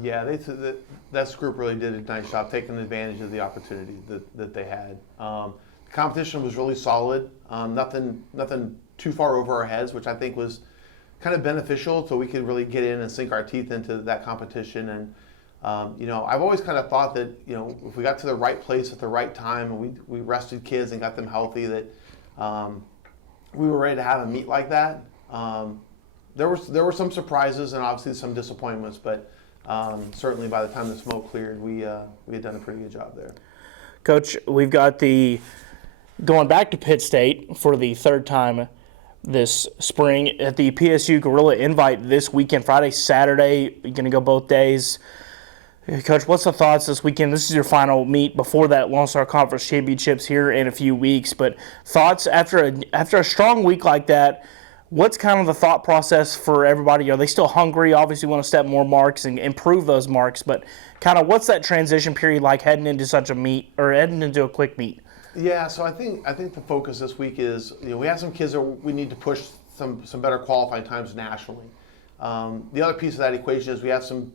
Yeah, that group really did a nice job taking advantage of the opportunity that they had. The competition was really solid. Nothing too far over our heads, which I think was kind of beneficial, so we could really get in and sink our teeth into that competition. And I've always kind of thought that if we got to the right place at the right time and we rested kids and got them healthy, that we were ready to have a meet like that. There were some surprises and obviously some disappointments, but certainly by the time the smoke cleared, we had done a pretty good job there. Coach, we've got going back to Pitt State for the third time this spring at the PSU Gorilla Invite this weekend, Friday, Saturday. You're going to go both days. Coach, what's the thoughts this weekend? This is your final meet before that Lone Star Conference Championships here in a few weeks. But thoughts after a strong week like that, what's kind of the thought process for everybody? Are they still hungry? Obviously want to step more marks and improve those marks, but kind of what's that transition period like heading into such a meet or heading into a quick meet? Yeah, so I think the focus this week is we have some kids that we need to push some better qualifying times nationally. The other piece of that equation is we have some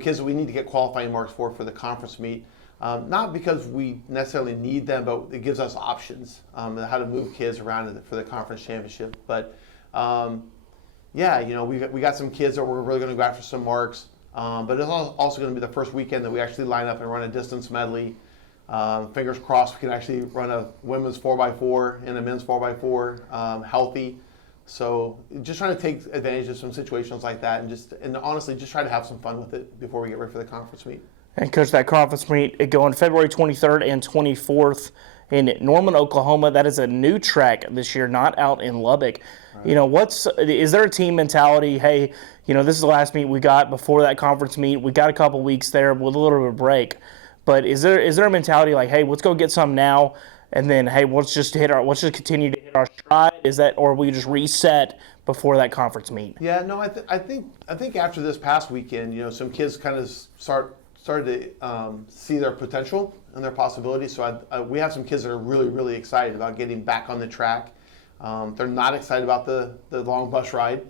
kids that we need to get qualifying marks for the conference meet. Not because we necessarily need them, but it gives us options how to move kids around for the conference championship. But we got some kids that we're really going to go after some marks. But it's also going to be the first weekend that we actually line up and run a distance medley. Fingers crossed we can actually run a women's 4x4 and a men's 4x4 healthy. So just trying to take advantage of some situations like that and honestly just try to have some fun with it before we get ready for the conference meet. And Coach, that conference meet going February 23rd and 24th in Norman, Oklahoma. That is a new track this year, not out in Lubbock. Right. Is there a team mentality? Hey, this is the last meet we got before that conference meet. We got a couple weeks there with a little bit of a break. But is there a mentality like, hey, let's go get some now, and then hey, let's just continue to hit our stride? Is that, or we just reset before that conference meet? Yeah, no, I think after this past weekend, some kids kind of started to see their potential and their possibilities. So we have some kids that are really, really excited about getting back on the track. They're not excited about the long bus ride.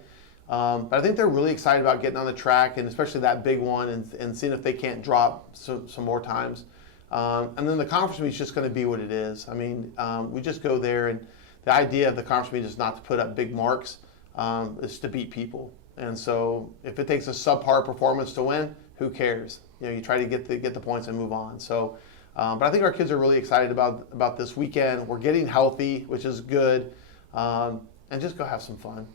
But I think they're really excited about getting on the track, and especially that big one, and seeing if they can't drop some more times. And then the conference meet is just going to be what it is. I mean, we just go there, and the idea of the conference meet is not to put up big marks, it's to beat people. And so if it takes a subpar performance to win, who cares? You try to get the points and move on. So, but I think our kids are really excited about this weekend. We're getting healthy, which is good. And just go have some fun.